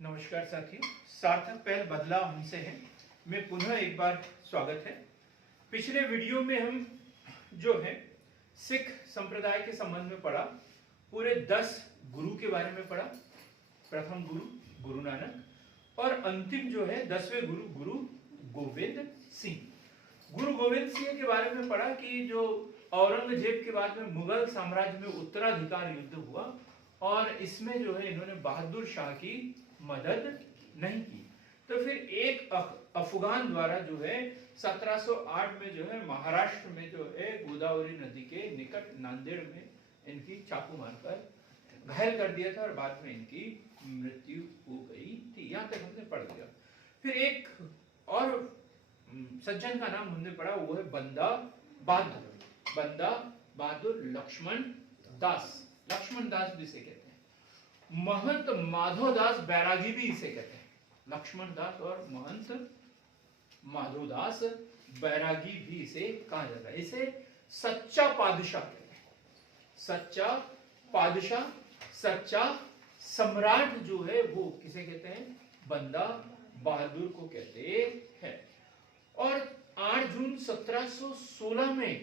नमस्कार साथियों, सार्थक पहल बदलाव हमसे है में पुनः एक बार स्वागत है। पिछले वीडियो में हम जो है सिख संप्रदाय के संबंध में पढ़ा, पूरे 10 गुरु के बारे में पढ़ा। प्रथम गुरु गुरु नानक और अंतिम जो है 10वें गुरु गुरु गोविंद सिंह। गुरु गोविंद सिंह के बारे में पढ़ा कि जो औरंगजेब के बाद में मुगल साम्राज्य में उत्तराधिकार युद्ध हुआ और इसमें जो है इन्होंने बहादुर शाह की मदद नहीं की, तो फिर एक अफगान द्वारा जो है 1708 में जो है महाराष्ट्र में जो है गोदावरी नदी के निकट नांदेड़ में इनकी चाकू मारकर घायल कर दिया था और बाद में इनकी मृत्यु हो गई थी। यहाँ तक हमने पढ़ लिया। फिर एक और सज्जन का नाम हमने पढ़ा, वो है बंदा बहादुर लक्ष्मण दास भी इसे कहते हैं। महंत माधवदास बैरागी भी इसे कहते हैं। लक्ष्मण दास और महंत माधवदास बैरागी भी इसे कहा जाता है। इसे सच्चा पादशाह कहते हैं। सच्चा पादशाह, सच्चा सम्राट जो है वो किसे कहते हैं? बंदा बहादुर को कहते हैं। और 8 जून 1716 में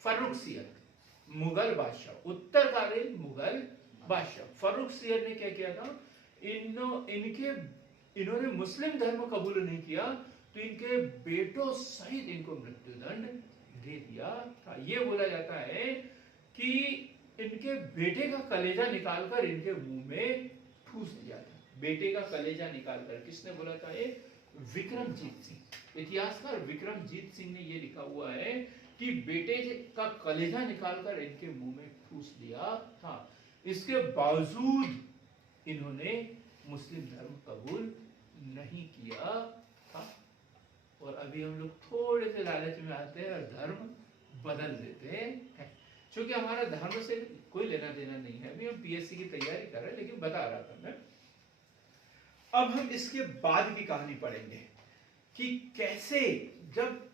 फर्रुखसियर मुगल बादशाह, उत्तरकालीन मुगल बादशाह फर्रुखसियर ने क्या किया था? इन्होंने मुस्लिम धर्म कबूल नहीं किया तो इनके बेटों सहित इनको मृत्युदंड दे दिया था। ये बोला जाता है कि इनके बेटे का कलेजा निकालकर इनके मुंह में ठूस दिया था। बेटे का कलेजा निकालकर किसने बोला था? ये विक्रमजीत सिंह, इतिहासकार विक्रमजीत सिंह ने ये लिखा हुआ है कि बेटे का कलेजा निकालकर इनके मुंह में ठूस दिया था। इसके बावजूद इन्होंने मुस्लिम धर्म कबूल नहीं किया था। और अभी हम लोग थोड़े से लालच में आते हैं और धर्म बदल देते हैं, क्योंकि हमारा धर्म से कोई लेना देना नहीं है। अभी हम पीएससी की तैयारी कर रहे हैं, लेकिन बता रहा था मैं। अब हम इसके बाद की कहानी पढ़ेंगे कि कैसे जब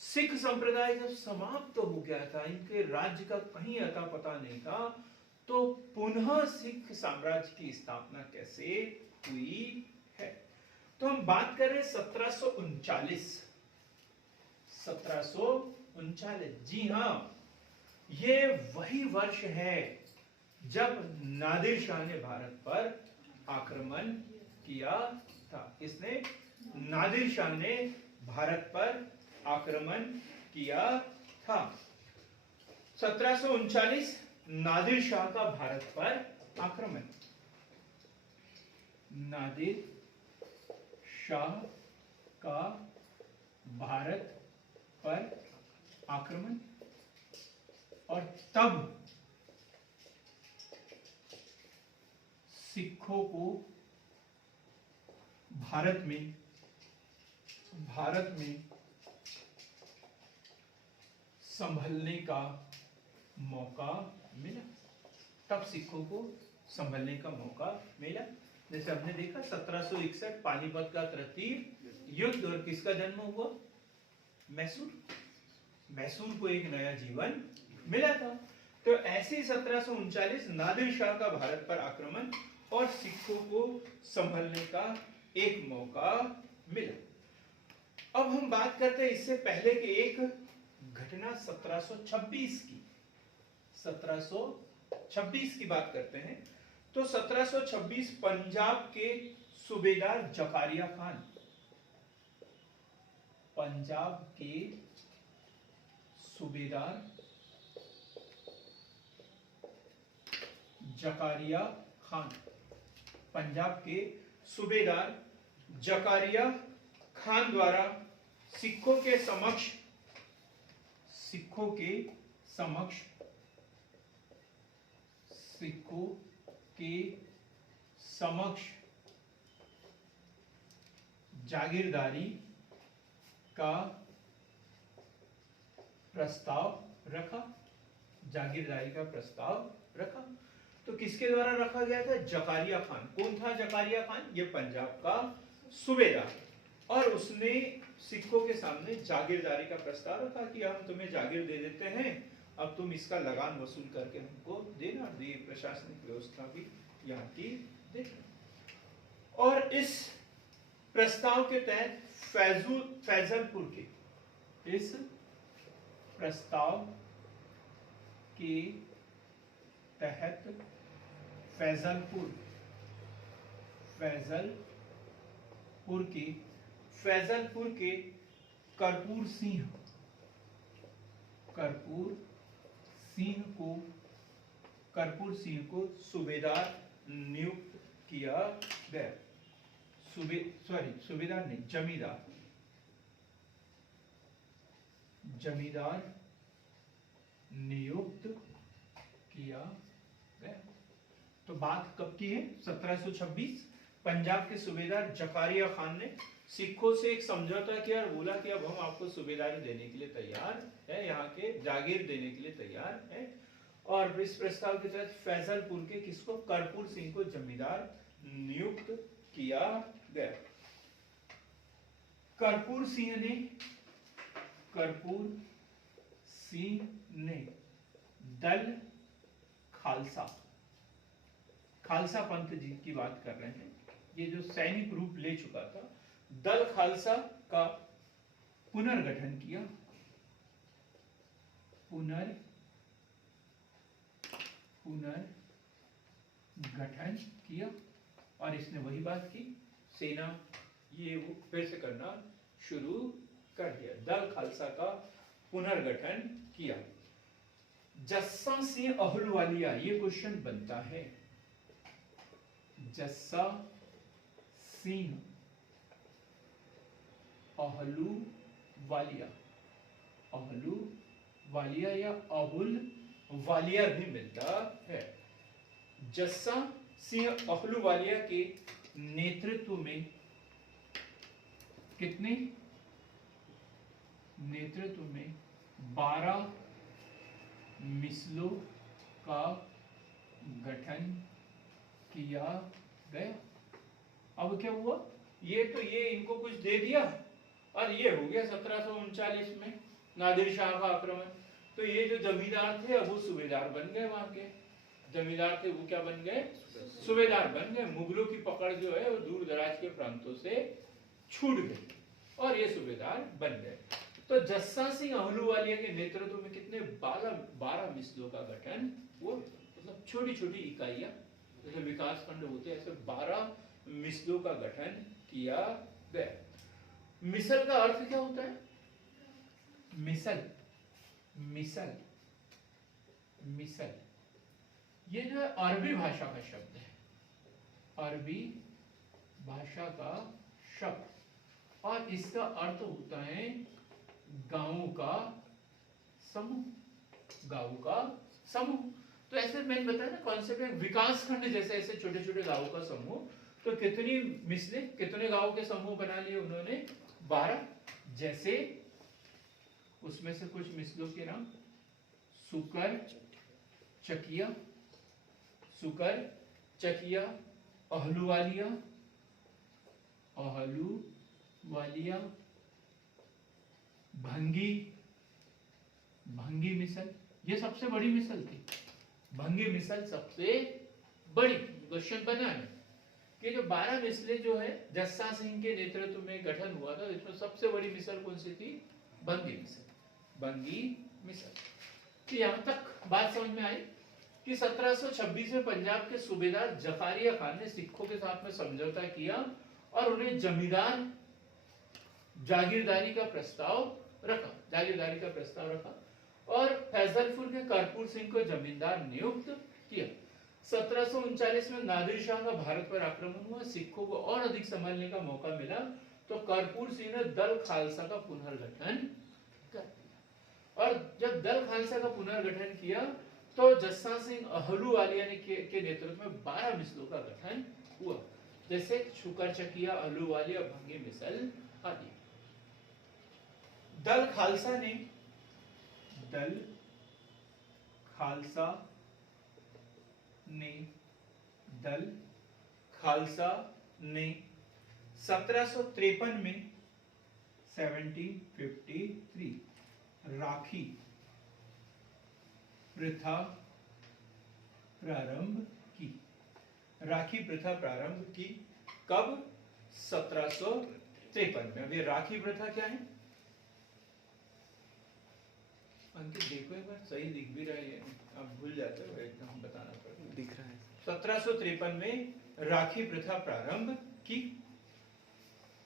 सिख संप्रदाय जब समाप्त तो हो गया था, इनके राज्य का कहीं अता पता नहीं था, तो पुनः सिख साम्राज्य की स्थापना कैसे हुई है। तो हम बात कर रहे हैं 1739। जी हां, ये वही वर्ष है जब नादिर शाह ने भारत पर आक्रमण किया था। इसने नादिर शाह ने भारत पर आक्रमण किया था। 1739 नादिर शाह का भारत पर आक्रमण। नादिर शाह का भारत पर आक्रमण, और तब सिखों को भारत में संभलने का मौका मिला। तब सिखों को संभलने का मौका मिला। जैसे हमने देखा 1761 पानीपत का तृतीय युद्ध, और किसका जन्म हुआ? मैसूर को एक नया जीवन मिला था। तो ऐसे 1739 नादिर शाह का भारत पर आक्रमण और सिखों को संभलने का एक मौका मिला। अब हम बात करते हैं इससे पहले की एक घटना 1726 की। 1726 की बात करते हैं। तो 1726 पंजाब के सूबेदार जकारिया खान, पंजाब के सूबेदार जकारिया खान, पंजाब के सूबेदार जकारिया खान द्वारा सिखों के समक्ष जागीरदारी का प्रस्ताव रखा। तो किसके द्वारा रखा गया था? जकारिया खान। कौन था जकारिया खान? ये पंजाब का सूबेदार। और उसने सिखों के सामने जागीरदारी का प्रस्ताव रखा कि हम तुम्हें जागीर दे देते हैं, अब तुम इसका लगान वसूल करके हमको देना। ये प्रशासनिक व्यवस्था भी यहाँ की और इस प्रस्ताव के तहत फैजलपुर के, इस प्रस्ताव के तहत फैजलपुर के कर्पूर सिंह को सूबेदार नियुक्त किया गया। सूबेदार नहीं, जमींदार नियुक्त किया गया। तो बात कब की है? 1726। पंजाब के सूबेदार जकारिया खान ने सिखों से एक समझौता किया और बोला कि अब हम आपको सूबेदारी देने के लिए तैयार है, यहाँ के जागीर देने के लिए तैयार है। और इस प्रस्ताव के तहत फैजलपुर के किसको? कर्पूर सिंह को जमींदार नियुक्त किया गया। कर्पूर सिंह ने दल खालसा पंथ जी की बात कर रहे हैं, ये जो सैनिक रूप ले चुका था, दल खालसा का पुनर्गठन किया। और इसने वही बात की, सेना ये वो फिर से करना शुरू कर दिया। दल खालसा का पुनर्गठन किया। जस्सा सिंह अहलूवालिया, ये क्वेश्चन बनता है। जस्सा सिंह अहलूवालिया या अबुल वालिया भी मिलता है। जस्सा सिंह अहलूवालिया के नेतृत्व में कितने? नेतृत्व में 12 मिसलों का गठन किया गया। अब क्या हुआ? ये इनको कुछ दे दिया और ये हो गया 1739 में नादिर शाह का आक्रमण। तो ये जो जमींदार थे अब वो सूबेदार बन गए, वहां के जमींदार थे वो क्या बन गए? सूबेदार बन गए। मुगलों की पकड़ जो है वो दूर दराज के प्रांतों से छूट गई और ये सूबेदार बन गए। तो जस्सा सिंह अहलूवालिया के नेतृत्व में कितने? 12 मिसलों का गठन, वो मतलब छोटी छोटी इकाइयां जैसे विकास खंड होते हैं, ऐसे 12 मिसलों का गठन किया गया। मिसल का अर्थ क्या होता है? मिसल ये जो है अरबी भाषा का शब्द है, अरबी भाषा का शब्द, और इसका अर्थ होता है गांवों का समूह। तो ऐसे मैंने बताया ना कॉन्सेप्ट है विकास खंड जैसे, ऐसे छोटे छोटे गांवों का समूह। तो कितनी मिसलें, कितने गांवों के समूह बना लिए उन्होंने? 12। जैसे उसमें से कुछ मिसलों के नाम: सुकर चकिया, अहलूवालिया, भंगी मिसल, ये सबसे बड़ी मिसल थी। भंगी मिसल सबसे बड़ी। क्वेश्चन बना है कि जो 12 मिसलें जो है जस्सा सिंह के नेतृत्व में गठन हुआ था, इसमें सबसे बड़ी मिसल कौन सी थी? भंगी मिसल। तो यहां तक बात समझ में आई कि 1726 में पंजाब के सूबेदार जकारिया खान ने सिखों के साथ में समझौता किया और उन्हें जमींदार जागीरदारी का प्रस्ताव रखा और फैजलपुर के कर्पूर सिंह को जमींदार नियुक्त किया। 1739 में नादिर शाह का भारत पर आक्रमण हुआ, सिखों को और अधिक संभालने का मौका मिला, तो कर्पूर सिंह ने दल खालसा का पुनर्गठन कर दिया। और जब दल खालसा का पुनर्गठन किया तो जस्सा सिंह अहलूवालिया के नेतृत्व में 12 मिसलों का गठन हुआ, जैसे शुकर चकिया, अहलूवालिया, भंगी मिसल आदि। दल खालसा ने 1753 में 1753 राखी प्रथा प्रारंभ की। राखी प्रथा प्रारंभ की कब? 1753 में। अब ये राखी प्रथा क्या है? अंकित देखो एक बार, सही दिख भी रहा है, आप भूल जाते हो एकदम, बताना पड़ेगा। दिख रहा है। 1753 में राखी प्रथा प्रारंभ की।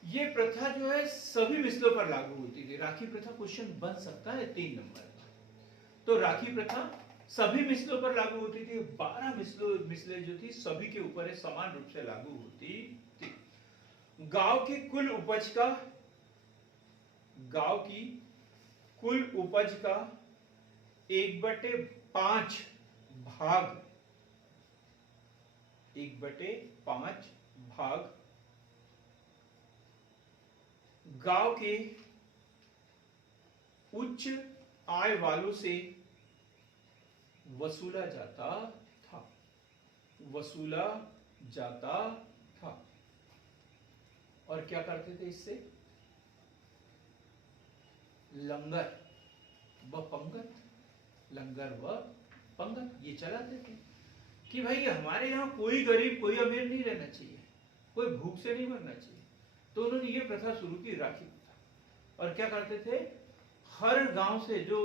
ये प्रथा जो है सभी मिसलों पर लागू होती थी। राखी प्रथा क्वेश्चन बन सकता है 3 नंबर का। तो राखी प्रथा सभी मिसलों पर लागू होती थी। 12 मिसलें जो थी सभी के ऊपर समान रूप से लागू होती थी। गांव की कुल उपज का 1/5 भाग, 1/5 भाग गांव के उच्च आय वालों से वसूला जाता था। और क्या करते थे इससे? लंगर व पंगत ये चलाते थे कि भाई हमारे यहाँ कोई गरीब कोई अमीर नहीं रहना चाहिए, कोई भूख से नहीं मरना चाहिए। तो उन्होंने ये प्रथा शुरू की, राखी प्रथा। और क्या करते थे? हर गांव से जो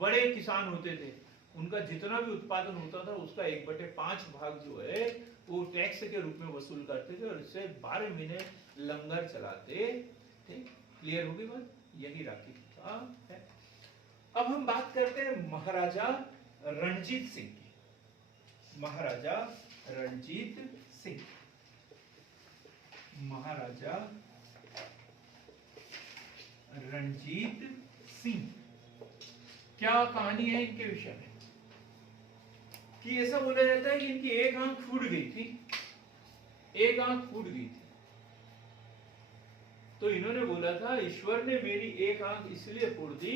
बड़े किसान होते थे उनका जितना भी उत्पादन होता था उसका 1/5 भाग जो है वो टैक्स के रूप में वसूल करते थे और इससे 12 महीने लंगर चलाते थे। क्लियर होगी बात? यही राखी प्रथा है। अब हम बात करते हैं महाराजा रणजीत सिंह की। महाराजा रणजीत सिंह क्या कहानी है इनके विषय में? कि ऐसा बोला जाता है कि इनकी एक आंख फूट गई थी। तो इन्होंने बोला था ईश्वर ने मेरी एक आंख इसलिए फोड़ दी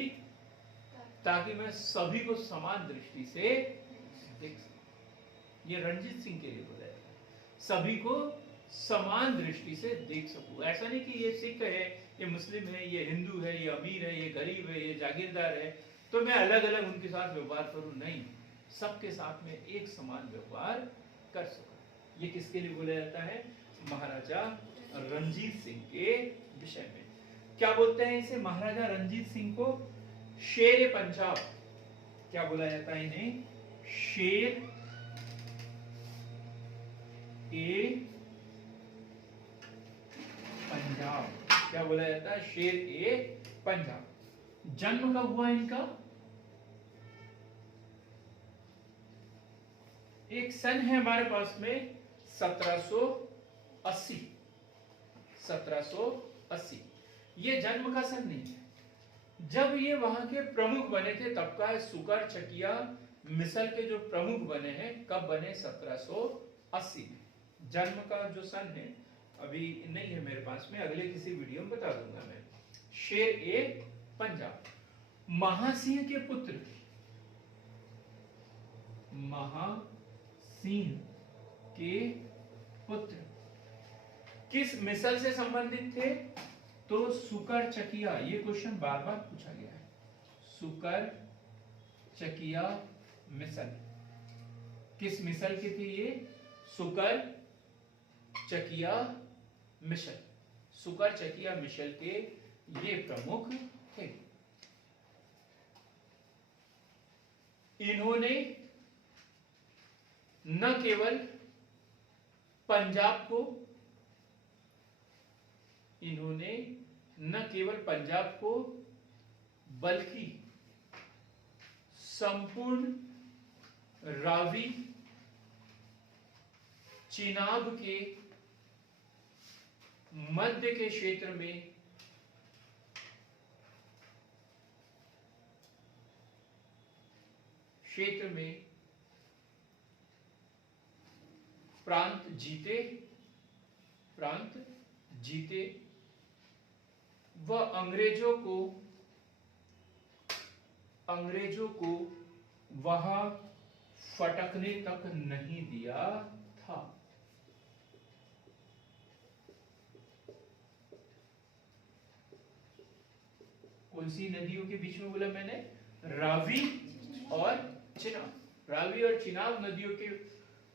ताकि मैं सभी को समान दृष्टि से देख सकूं। ये रणजीत सिंह के लिए बोला जाता है, सभी को समान दृष्टि से देख सकूं। ऐसा नहीं कि ये सिख है, ये मुस्लिम है, ये हिंदू है, ये अमीर है, ये गरीब है, ये जागीरदार है, तो मैं अलग अलग उनके साथ व्यवहार करूं। नहीं, सबके साथ में एक समान व्यवहार कर सकूं। ये किसके लिए बोला जाता है? महाराजा रणजीत सिंह के विषय में। क्या बोलते हैं इसे? महाराजा रणजीत सिंह को शेर पंजाब, क्या बोला जाता है इन्हें? शेर ए पंजाब। क्या बोला जाता है? शेर ए पंजाब। जन्म कब हुआ इनका? एक सन है हमारे पास में 1780। 1780 ये जन्म का सन नहीं है। जब ये वहां के प्रमुख बने थे तब का है। सुकर, चकिया, मिसल के जो प्रमुख बने हैं कब बने? 1780 में। जन्म का जो सन है अभी नहीं है मेरे पास में, अगले किसी वीडियो में बता दूंगा मैं। शेर ए पंजाब। महासिंह के पुत्र, महासिंह के पुत्र किस मिसल से संबंधित थे? तो सुकर, चकिया। ये क्वेश्चन बार बार पूछा गया है। सुकर, चकिया, मिसल। किस मिसल के थे ये? सुकर, चकिया, मिसल। सुकर, चकिया, मिसल के ये प्रमुख थे। इन्होंने न केवल पंजाब को बल्कि संपूर्ण रावी, चिनाब के मध्य के क्षेत्र में प्रांत जीते व अंग्रेजों को वहां फटकने तक नहीं दिया था। कौन सी नदियों के बीच में बोला मैंने? रावी और चिनाब। रावी और चिनाब नदियों के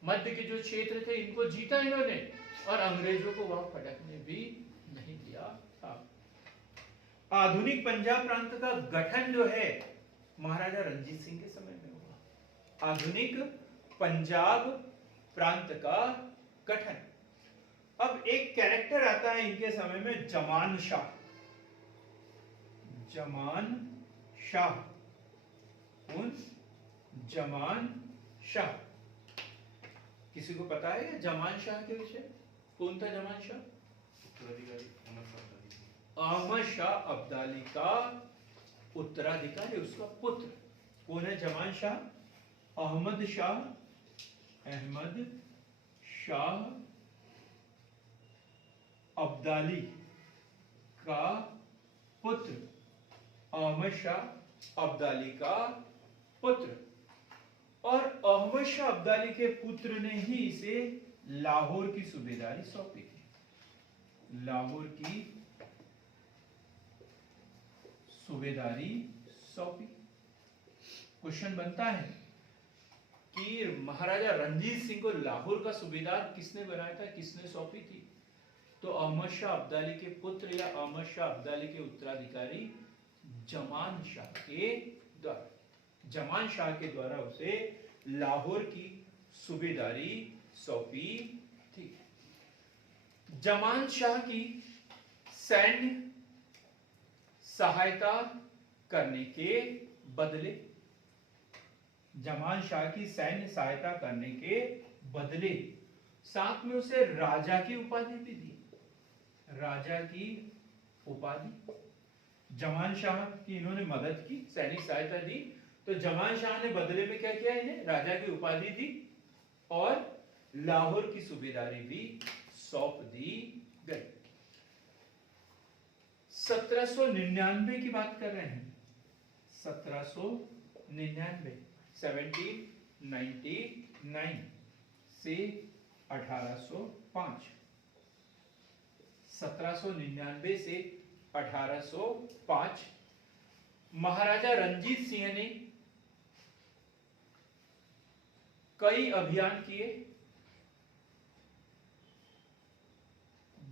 मध्य के जो क्षेत्र थे इनको जीता इन्होंने, और अंग्रेजों को वहां फटकने भी नहीं दिया था। आधुनिक पंजाब प्रांत का गठन जो है महाराजा रणजीत सिंह के समय में हुआ। आधुनिक पंजाब प्रांत का गठन। अब एक कैरेक्टर आता है इनके समय में, जमान शाह। जमान शाह, कौन? जमान शाह। किसी को पता है जमान शाह के विषय? कौन था जमान शाह? अहमद शाह अब्दाली का उत्तराधिकारी, उसका पुत्र। कौन है जमान शाह? अहमद शाह अब्दाली का पुत्र। अहमद शाह अब्दाली का पुत्र। और अहमद शाह अब्दाली के पुत्र ने ही इसे लाहौर की सूबेदारी सौंपी थी। लाहौर की सूबेदारी सौंपी। क्वेश्चन बनता है कि महाराजा रणजीत सिंह को लाहौर का सूबेदार किसने बनाया था, किसने सौंपी थी? तो अहमद शाह अब्दाली के पुत्र या अहमद शाह अब्दाली के उत्तराधिकारी जमान शाह के द्वारा। जमान शाह के द्वारा उसे लाहौर की सूबेदारी सौंपी थी। जमान शाह की सैन्य सहायता करने के बदले, जमान शाह की सैन्य सहायता करने के बदले साथ में उसे राजा की उपाधि भी दी। राजा की उपाधि। जमान शाह की इन्होंने मदद की, सैनिक सहायता दी, तो जमान शाह ने बदले में क्या किया? इन्हें राजा की उपाधि दी और लाहौर की सूबेदारी भी सौंप दी गई। 1799 की बात कर रहे हैं। 1799, 1799 से 1805। 1799 से 1805 महाराजा रणजीत सिंह ने कई अभियान किए।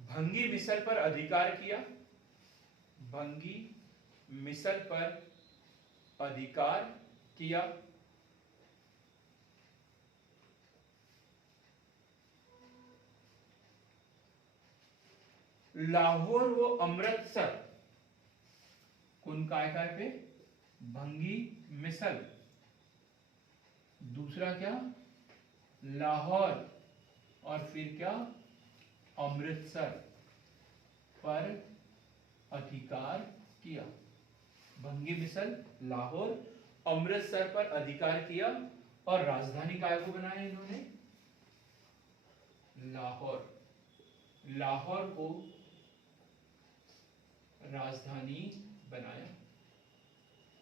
भंगी मिसल पर अधिकार किया। भंगी मिसल पर अधिकार किया। लाहौर व अमृतसर, कौन काय पे? भंगी मिसल। दूसरा क्या? लाहौर, और फिर क्या? अमृतसर पर अधिकार किया। भंगी मिसल, लाहौर, अमृतसर पर अधिकार किया। और राजधानी काय को बनाया इन्होंने? लाहौर। लाहौर को राजधानी बनाया।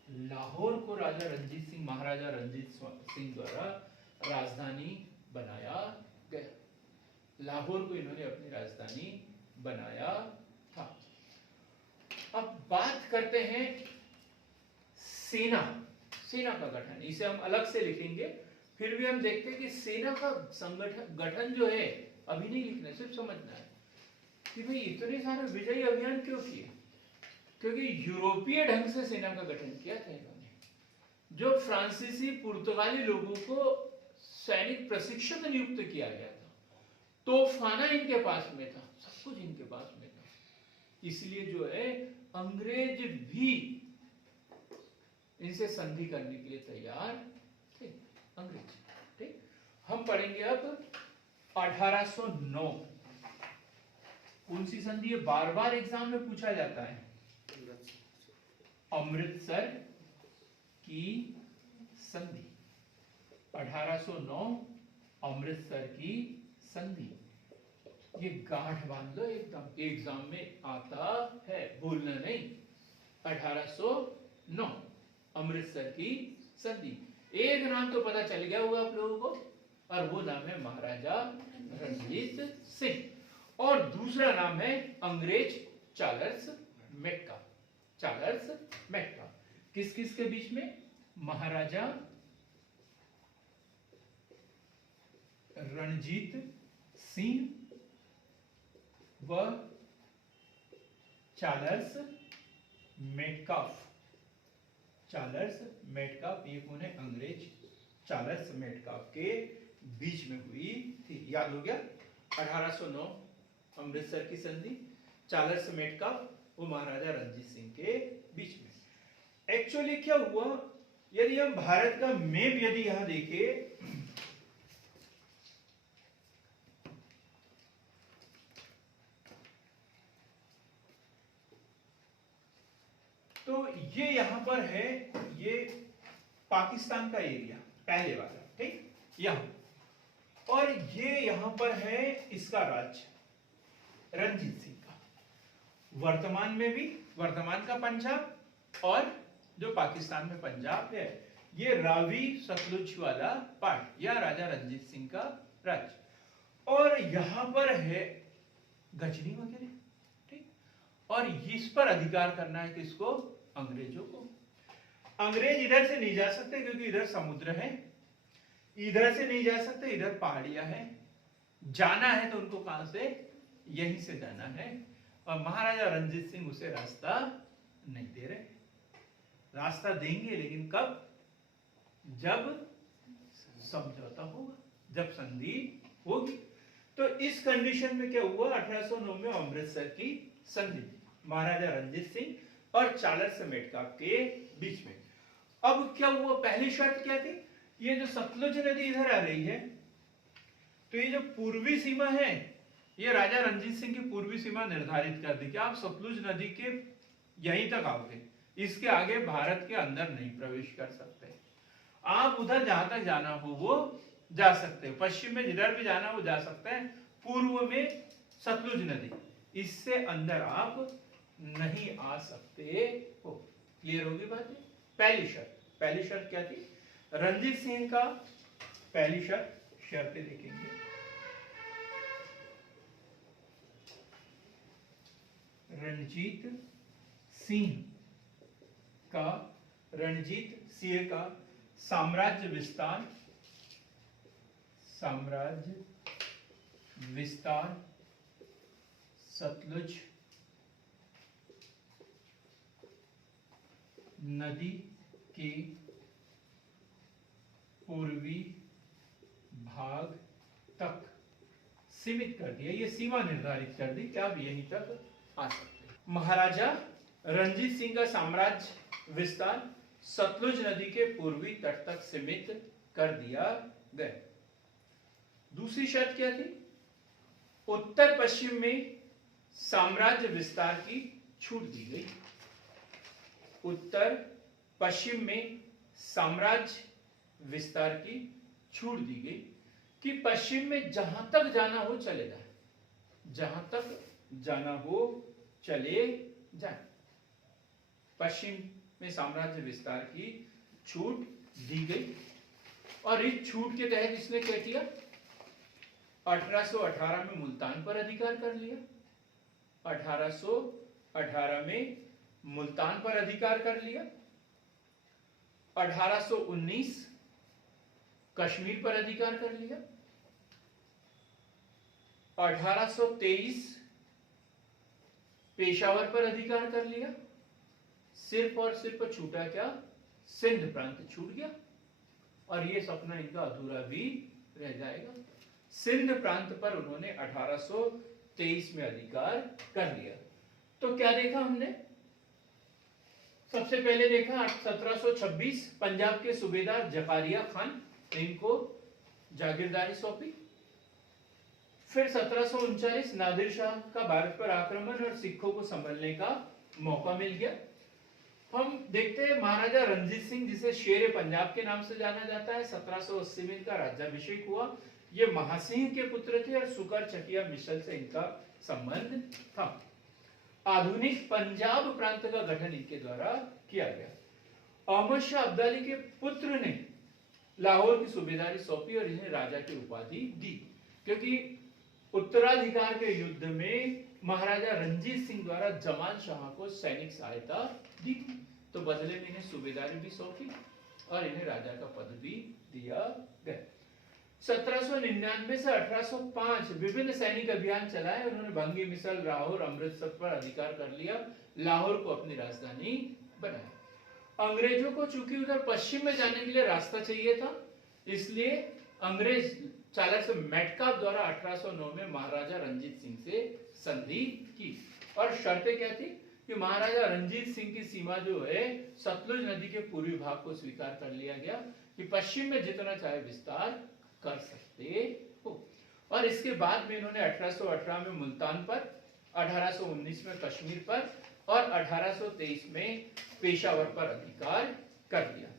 लाहौर को राजा रणजीत सिंह, महाराजा रणजीत सिंह द्वारा राजधानी बनाया गया। लाहौर को इन्होंने अपनी राजधानी बनाया था। अब बात करते हैं सेना। सेना का गठन, इसे हम अलग से लिखेंगे, फिर भी हम देखते हैं कि सेना का संगठन गठन जो है अभी नहीं लिखना, सिर्फ समझना है कि भाई इतने सारे विजयी अभियान क्यों किए। क्योंकि यूरोपीय ढंग से सेना का गठन किया था इन्होंने। जो फ्रांसीसी पुर्तगाली लोगों को सैनिक प्रशिक्षक नियुक्त किया गया था, तोफखाना इनके पास में था, सब कुछ इनके पास में था। इसलिए जो है अंग्रेज भी इनसे संधि करने के लिए तैयार थे। अंग्रेज, ठीक। हम पढ़ेंगे अब 1809। कौन सी संधि है? बार बार एग्जाम में पूछा जाता है। अमृतसर की संधि। 1809 अमृतसर की संधि। ये गांठ बांध लो एकदम, एग्जाम में आता है, भूलना नहीं। 1809 अमृतसर की संधि। एक नाम तो पता चल गया होगा आप लोगों को, और वो नाम है महाराजा रणजीत सिंह। और दूसरा नाम है अंग्रेज चार्ल्स मैक्का। चार्ल्स मैक्का किस किस के बीच में? महाराजा रणजीत सिंह व चार्ल्स मेटकाफ। चार्ल्स मेटकाफ, ये कौन है? अंग्रेज चार्ल्स मेटकाफ के बीच में हुई थी। याद हो गया? 1809 अमृतसर की संधि, चार्ल्स मेटकाफ वो महाराजा रणजीत सिंह के बीच में। एक्चुअली क्या हुआ, यदि हम भारत का मैप यदि यहां देखें तो ये यहां पर है, ये पाकिस्तान का एरिया पहले वाला, ठीक, यहां, और ये यहां पर है इसका राज्य रणजीत सिंह का, वर्तमान में भी, वर्तमान का पंजाब और जो पाकिस्तान में पंजाब है, ये रावी सतलुज वाला पार्ट या राजा रणजीत सिंह का राज्य, और यहां पर है गजनी वगैरह, ठीक, और इस पर अधिकार करना है किसको? अंग्रेजों को। अंग्रेज इधर से नहीं जा सकते क्योंकि इधर समुद्र है, इधर से नहीं जा सकते, इधर पहाड़ियां हैं, जाना है तो उनको कहां से? यहीं से जाना है, और महाराजा रणजीत सिंह उसे रास्ता नहीं दे रहे। रास्ता देंगे लेकिन कब? जब समझौता होगा, जब संधि होगी। तो इस कंडीशन में क्या हुआ? 1809 में अमृतसर की संधि महाराजा रणजीत सिंह और चार्ल्स मेटकाफ के बीच में। अब क्या हुआ? पहली शर्त क्या थी? ये जो सतलुज नदी इधर आ रही है, तो ये जो पूर्वी सीमा है, ये राजा रणजीत सिंह की पूर्वी सीमा निर्धारित कर दी कि आप सतलुज नदी के यहीं तक आओगे, इसके आगे भारत के अंदर नहीं प्रवेश कर सकते। आप उधर जहां तक जाना हो वो जा सकते हो, पश्चिम में जिधर भी जाना हो जा सकते हैं, पूर्व में सतलुज नदी, इससे अंदर आप नहीं आ सकते हो। क्लियर होगी बात? पहली शर्त क्या थी? रणजीत सिंह का पहली शर्तें देखेंगे। रणजीत सिंह का साम्राज्य विस्तार सतलुज नदी के पूर्वी भाग तक सीमित कर दिया, ये सीमा निर्धारित कर दी कि आप यहीं तक आ सकते हैं। महाराजा रणजीत सिंह का साम्राज्य विस्तार सतलुज नदी के पूर्वी तट तक सीमित कर दिया गया। दूसरी शर्त क्या थी? उत्तर पश्चिम में साम्राज्य विस्तार की छूट दी गई। उत्तर पश्चिम में साम्राज्य विस्तार की छूट दी गई कि पश्चिम में जहां तक जाना हो चले जाए, जहां तक जाना हो चले जाए। पश्चिम में साम्राज्य विस्तार की छूट दी गई, और इस छूट के तहत इसने क्या किया? 1818 में मुल्तान पर अधिकार कर लिया। 1818 में मुल्तान पर अधिकार कर लिया। 1819 कश्मीर पर अधिकार कर लिया। 1823 पेशावर पर अधिकार कर लिया। सिर्फ और सिर्फ छूटा क्या? सिंध प्रांत छूट गया, और ये सपना इनका अधूरा भी रह जाएगा। सिंध प्रांत पर उन्होंने 1823 में अधिकार कर लिया। तो क्या देखा हमने? सबसे पहले देखा 1726 पंजाब के सूबेदार जकारिया खान, इनको जागीरदारी सौंपी। फिर 1739 नादिर शाह का भारत पर आक्रमण और सिखों को संभलने का मौका मिल गया। हम देखते हैं महाराजा रणजीत सिंह, जिसे शेर पंजाब के नाम से जाना जाता है, 1780 में इनका राज्याभिषेक हुआ। ये महासिंह के पुत्र थे और सुकर चकिया मिशल से इनका संबंध था। आधुनिक पंजाब प्रांत का गठन इनके द्वारा किया गया। अहमद शाह अब्दाली के पुत्र ने लाहौर की सूबेदारी सौंपी और इन्हें राजा की उपाधि दी, क्योंकि उत्तराधिकार के युद्ध में महाराजा रणजीत सिंह द्वारा जमान शाह को सैनिक सहायता दी, तो बदले में इन्हें सूबेदारी भी सौंपी और इन्हें राजा का पद भी दिया गया। 1799 से 1805 विभिन्न सैनिक अभियान चलाए। उन्होंने भंगी मिसल, लाहौर, अमृतसर पर अधिकार कर लिया, लाहौर को अपनी राजधानी बनाया। अंग्रेजों को चूंकि उधर पश्चिम में जाने के लिए रास्ता चाहिए था, इसलिए अंग्रेज चार्ल्स मेटकाफ द्वारा 1809 में महाराजा रंजीत सिंह से संधि की। और शर्तें क्या थी कि महाराजा रंजीत सिंह की सीमा जो है सतलुज नदी के पूर्वी भाग को स्वीकार कर लिया गया कि पश्चिम में जितना चाहे विस्तार कर सकते हो। और इसके बाद में इन्होंने 1818 में मुल्तान पर, 1819 में कश्मीर पर और 1823 में पेशावर पर अधिकार कर लिया।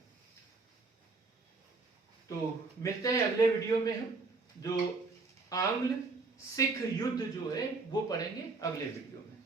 तो मिलते हैं अगले वीडियो में, हम जो आंग्ल सिख युद्ध जो है वो पढ़ेंगे अगले वीडियो में।